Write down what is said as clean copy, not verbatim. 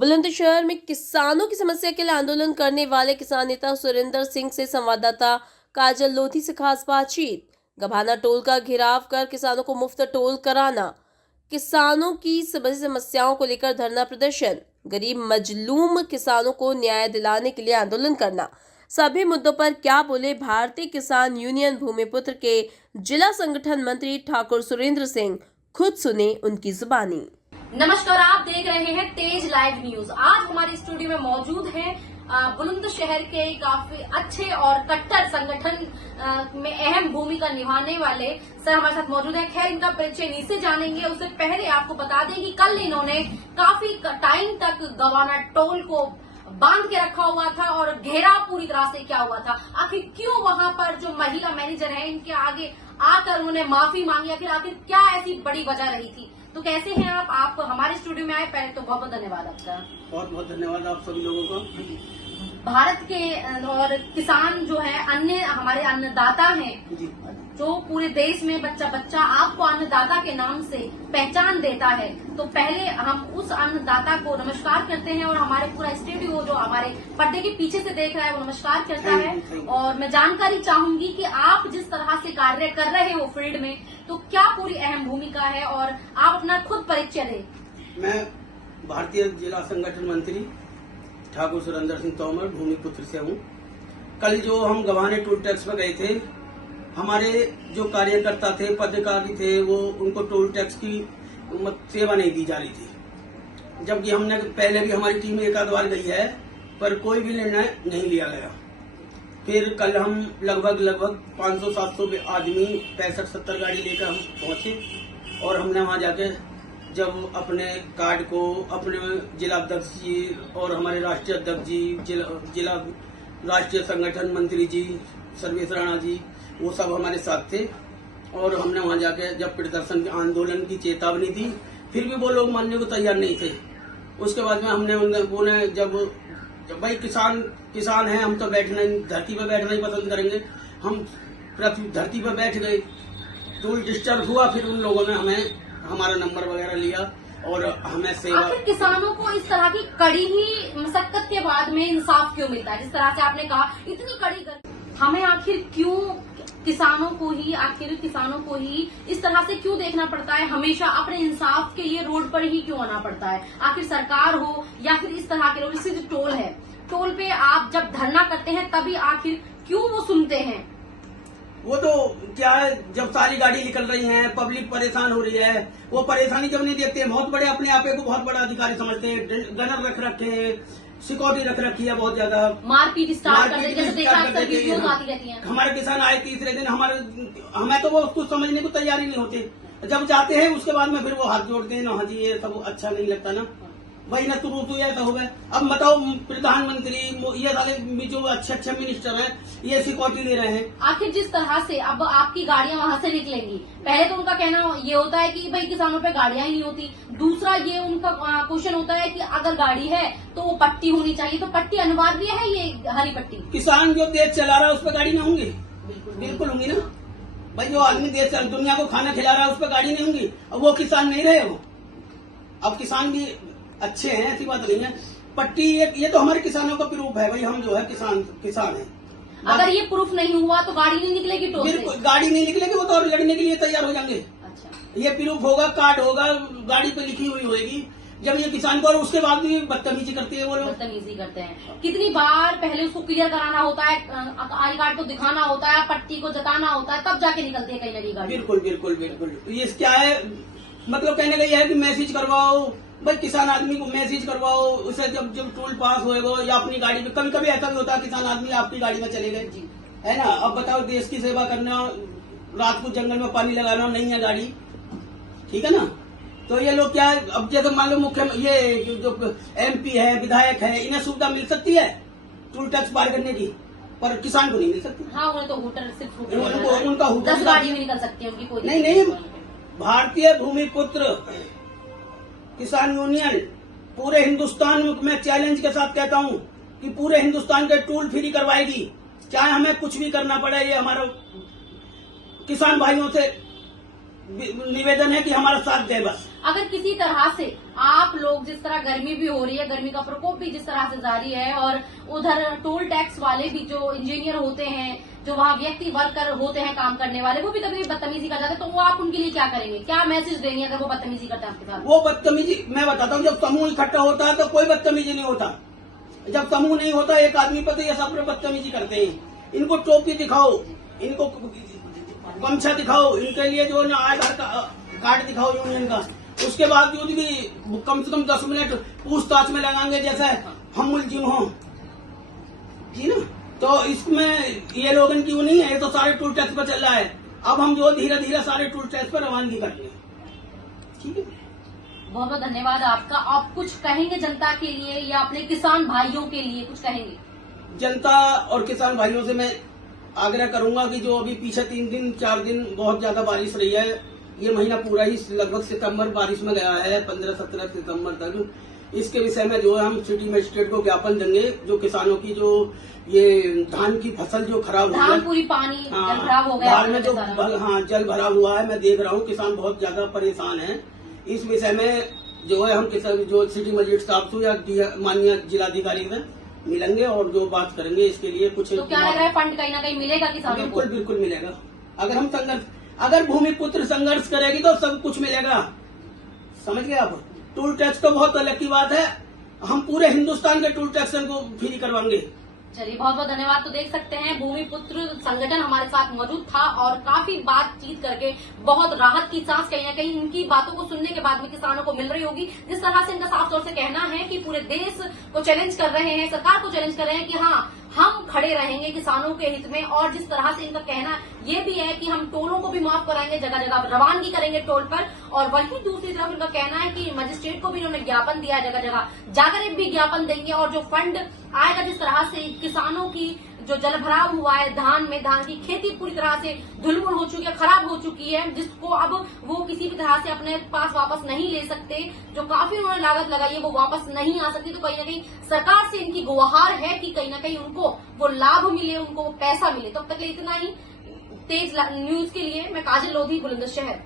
बुलंदशहर में किसानों की समस्या के लिए आंदोलन करने वाले किसान नेता सुरेंद्र सिंह से संवाददाता काजल लोधी से खास बातचीत। गभाना टोल का घेराव कर किसानों को मुफ्त टोल कराना, किसानों की सभी समस्याओं को लेकर धरना प्रदर्शन, गरीब मजलूम किसानों को न्याय दिलाने के लिए आंदोलन करना, सभी मुद्दों पर क्या बोले भारतीय किसान यूनियन भूमिपुत्र के जिला संगठन मंत्री ठाकुर सुरेंद्र सिंह, खुद सुने उनकी जुबानी। नमस्कार, आप देख रहे हैं तेज लाइव न्यूज। आज हमारे स्टूडियो में मौजूद हैं बुलंदशहर के काफी अच्छे और कट्टर संगठन में अहम भूमिका निभाने वाले सर हमारे साथ मौजूद हैं। खैर, इनका परिचय नीचे जानेंगे, उससे पहले आपको बता दें कि कल इन्होंने काफी टाइम तक गवाना टोल को बांध के रखा हुआ था और घेराव पूरी तरह से क्या हुआ था। आखिर क्यों वहां पर जो महिला मैनेजर है इनके आगे आकर उन्होंने माफी मांगी, आखिर क्या ऐसी बड़ी वजह रही थी। तो कैसे हैं आप हमारे स्टूडियो में आए, पहले तो बहुत बहुत धन्यवाद आपका। बहुत बहुत धन्यवाद आप सभी लोगों को। भारत के और किसान जो है अन्य हमारे अन्नदाता हैं, जो पूरे देश में बच्चा बच्चा आपको अन्नदाता के नाम से पहचान देता है। तो पहले हम उस अन्नदाता को नमस्कार करते हैं और हमारे पूरा स्टूडियो जो हमारे पर्दे के पीछे से देख रहा है वो नमस्कार करता है। और मैं जानकारी चाहूंगी कि आप जिस तरह से कार्य कर रहे हो फील्ड में, तो क्या पूरी अहम भूमिका है और आप अपना खुद परिचय दें। मैं भारतीय जिला संगठन मंत्री ठाकुर सुरेंद्र सिंह तोमर भूमिपुत्र से हूँ। कल जो हम गवाने टोल टैक्स में गए थे, हमारे जो कार्यकर्ता थे, पदाधिकारी थे, वो उनको टोल टैक्स की सेवा नहीं दी जा रही थी, जबकि हमने पहले भी हमारी टीम एक आध बार गई है, पर कोई भी निर्णय नहीं लिया गया। फिर कल हम लगभग 500-700 आदमी 65-70 गाड़ी लेकर हम पहुंचे और हमने वहां जाके जब अपने कार्ड को अपने जिला अध्यक्ष जी और हमारे राष्ट्रीय अध्यक्ष जी, जिला राष्ट्रीय संगठन मंत्री जी सर्वेश राणा जी, वो सब हमारे साथ थे और हमने वहां जाके जब प्रदर्शन आंदोलन की चेतावनी दी, फिर भी वो लोग मानने को तैयार नहीं थे। उसके बाद में हमने उन्हें जब भाई किसान हैं, हम तो धरती पर बैठना ही पसंद करेंगे, हम पृथ्वी धरती पर बैठ गए। टोल डिस्टर्ब हुआ, फिर उन लोगों ने हमें हमारा नंबर वगैरह लिया और हमें सेवा। आखिर किसानों को इस तरह की कड़ी ही मशक्कत के बाद में इंसाफ क्यों मिलता है? जिस तरह से आपने कहा इतनी कड़ी हमें आखिर क्यों किसानों को ही इस तरह से क्यों देखना पड़ता है? हमेशा अपने इंसाफ के लिए रोड पर ही क्यों आना पड़ता है? आखिर सरकार हो या फिर इस तरह के लोग, जैसे जो टोल है, टोल पे आप जब धरना करते हैं तभी आखिर क्यों वो सुनते हैं? वो तो क्या है, जब सारी गाड़ी निकल रही है, पब्लिक परेशान हो रही है, वो परेशानी जब नहीं देखते हैं, बहुत बड़े अपने आप को बहुत बड़ा अधिकारी समझते हैं, गनर रख रखे हैं, सिक्योरिटी रख रखी है, बहुत ज्यादा मारपीट स्टार्ट कर देते हैं। हमारे किसान आए तीसरे दिन हमें तो वो उसको समझने को तैयार ही नहीं होते। जब जाते हैं उसके बाद में फिर वो हाथ जोड़ते हैं ना, हाँ जी ये सब अच्छा नहीं लगता ना, वही ना तुरंत ऐसा हो गया। अब बताओ, प्रधानमंत्री ये सारे जो अच्छे मिनिस्टर हैं, ये सिक्योरिटी ले रहे हैं। आखिर जिस तरह से अब आपकी गाड़ियां वहां से निकलेंगी, पहले तो उनका कहना ये होता है कि भाई किसानों पे गाड़ियां ही नहीं होती। दूसरा ये उनका क्वेश्चन होता है कि अगर गाड़ी है तो वो पट्टी होनी चाहिए, तो पट्टी अनिवार्य है, ये हरी पट्टी। किसान जो देश चला रहा है उस पर गाड़ी ना होंगी? बिल्कुल होंगी ना भाई। जो आदमी देश दुनिया को खाना खिला रहा है उस पर गाड़ी नहीं होंगी। अब वो किसान नहीं रहे हो। अब किसान भी अच्छे हैं, ऐसी बात नहीं है। पट्टी ये तो हमारे किसानों का प्रूफ है भाई, हम जो है किसान हैं। अगर ये प्रूफ नहीं हुआ तो गाड़ी नहीं निकलेगी टोल से? बिल्कुल गाड़ी नहीं निकलेगी, वो तो और लड़ने के लिए तैयार हो जाएंगे। अच्छा, ये प्रूफ होगा, कार्ड होगा, गाड़ी पे लिखी हुई होगी। जब ये किसान को, और उसके बाद भी बदतमीजी करती है वो लोग। बदतमीजी करते हैं। कितनी बार पहले उसको क्लियर कराना होता है, आई कार्ड को दिखाना होता है, पट्टी को जताना होता है, तब जाके निकलती है कहीं ना कहीं गाड़ी। बिल्कुल। ये क्या है, मतलब कहने का यह है कि मैसेज करवाओ भाई, किसान आदमी को मैसेज करवाओ, उसे जब टोल पास होएगा या अपनी गाड़ी में, कभी कभी ऐसा भी होता है किसान आदमी आपकी गाड़ी में चले गए, है ना। अब बताओ, देश की सेवा करना, रात को जंगल में पानी लगाना नहीं है गाड़ी, ठीक है ना। तो ये लोग क्या है, अब जैसे मान लो ये जो MP है, विधायक है, इन्हें सुविधा मिल सकती है टोल टैक्स पार करने की, पर किसान को नहीं मिल सकती। हाँ, उन्हें तो हुटर सिर्फ उनका 10 गाड़ी में निकल सकती है उनकी, कोई नहीं। भारतीय भूमिपुत्र किसान यूनियन पूरे हिंदुस्तान में चैलेंज के साथ कहता हूं कि पूरे हिंदुस्तान के टोल फ्री करवाएगी, चाहे हमें कुछ भी करना पड़े। ये हमारा किसान भाइयों से निवेदन है कि हमारा साथ दे बस। अगर किसी तरह से आप लोग, जिस तरह गर्मी भी हो रही है, गर्मी का प्रकोप भी जिस तरह से जारी है, और उधर टोल टैक्स वाले भी जो इंजीनियर होते हैं, जो वहाँ व्यक्ति वर्कर होते हैं काम करने वाले, वो भी कभी बदतमीजी कर जाते हैं, तो वो आप उनके लिए क्या करेंगे, क्या मैसेज देंगे अगर वो बदतमीजी करते हैं आपके साथ? वो बदतमीजी मैं बताता हूँ, जब समूह इकट्ठा होता है तो कोई बदतमीजी नहीं होता। जब समूह नहीं होता, एक आदमी पर तो ये सब बदतमीजी करते हैं। इनको टोपी दिखाओ, इनको गमछा दिखाओ, इनके लिए जो ना आधार कार्ड दिखाओ यूनियन का, उसके बावजूद भी कम से कम 10 मिनट पूछताछ में लगाएंगे जैसे हम मुलजिम हो जी ना। तो इसमें ये लोग क्यों नहीं है, ये तो सारे टोल टैक्स पर चल रहा है। अब हम जो धीरे धीरे सारे टोल टैक्स पर रवानगी कर रहे हैं। ठीक है, बहुत बहुत धन्यवाद आपका। आप कुछ कहेंगे जनता के लिए या अपने किसान भाइयों के लिए कुछ कहेंगे? जनता और किसान भाइयों से मैं आग्रह करूंगा कि जो अभी पीछे 3-4 दिन बहुत ज्यादा बारिश रही है, ये महीना पूरा ही लगभग सितंबर बारिश में गया है, 15-17 सितंबर तक। इसके विषय में जो है हम सिटी मजिस्ट्रेट को ज्ञापन देंगे। जो किसानों की जो ये धान की फसल जो खराब हुई है, पूरी पानी जल भराव हो गया, धान में जो जल भरा हुआ है, मैं देख रहा हूँ किसान बहुत ज्यादा परेशान है। इस विषय में जो है हम किसान जो सिटी मजिस्ट्रेट साहब से या माननीय जिलाधिकारी से मिलेंगे और जो बात करेंगे इसके लिए कुछ। तो क्या लग रहा है, फंड कहीं ना कहीं मिलेगा किसानों को? बिल्कुल बिल्कुल मिलेगा। अगर हम अगर भूमिपुत्र संघर्ष करेगी तो सब कुछ मिलेगा। समझ गए आप? टोल टैक्स तो बहुत अलग की बात है, हम पूरे हिंदुस्तान के टोल टैक्स को फ्री करवाएंगे। चलिए, बहुत बहुत धन्यवाद। तो देख सकते हैं भूमिपुत्र संगठन हमारे साथ मौजूद था और काफी बातचीत करके बहुत राहत की सांस कहीं ना कहीं इनकी बातों को सुनने के बाद में किसानों को मिल रही होगी। जिस तरह से इनका साफ तौर से कहना है कि पूरे देश को चैलेंज कर रहे हैं, सरकार को चैलेंज कर रहे हैं कि हाँ, हम खड़े रहेंगे किसानों के हित में। और जिस तरह से इनका कहना ये भी है कि हम टोलों को भी माफ कराएंगे, जगह जगह रवानगी करेंगे टोल पर। और वहीं दूसरी तरफ इनका कहना है कि मजिस्ट्रेट को भी इन्होंने ज्ञापन दिया है, जगह जगह जाकर भी ज्ञापन देंगे। और जो फंड आएगा, जिस तरह से किसानों की जो जल भराव हुआ है धान में, धान की खेती पूरी तरह से धुलमुल हो चुकी है, खराब हो चुकी है, जिसको अब वो किसी भी तरह से अपने पास वापस नहीं ले सकते, जो काफी उन्होंने लागत लगाई है वो वापस नहीं आ सकती। तो कहीं ना कहीं सरकार से इनकी गुहार है कि कहीं ना कहीं उनको वो लाभ मिले, उनको वो पैसा मिले। तब तक इतना ही। तेज न्यूज के लिए मैं काजल लोधी, बुलंदशहर।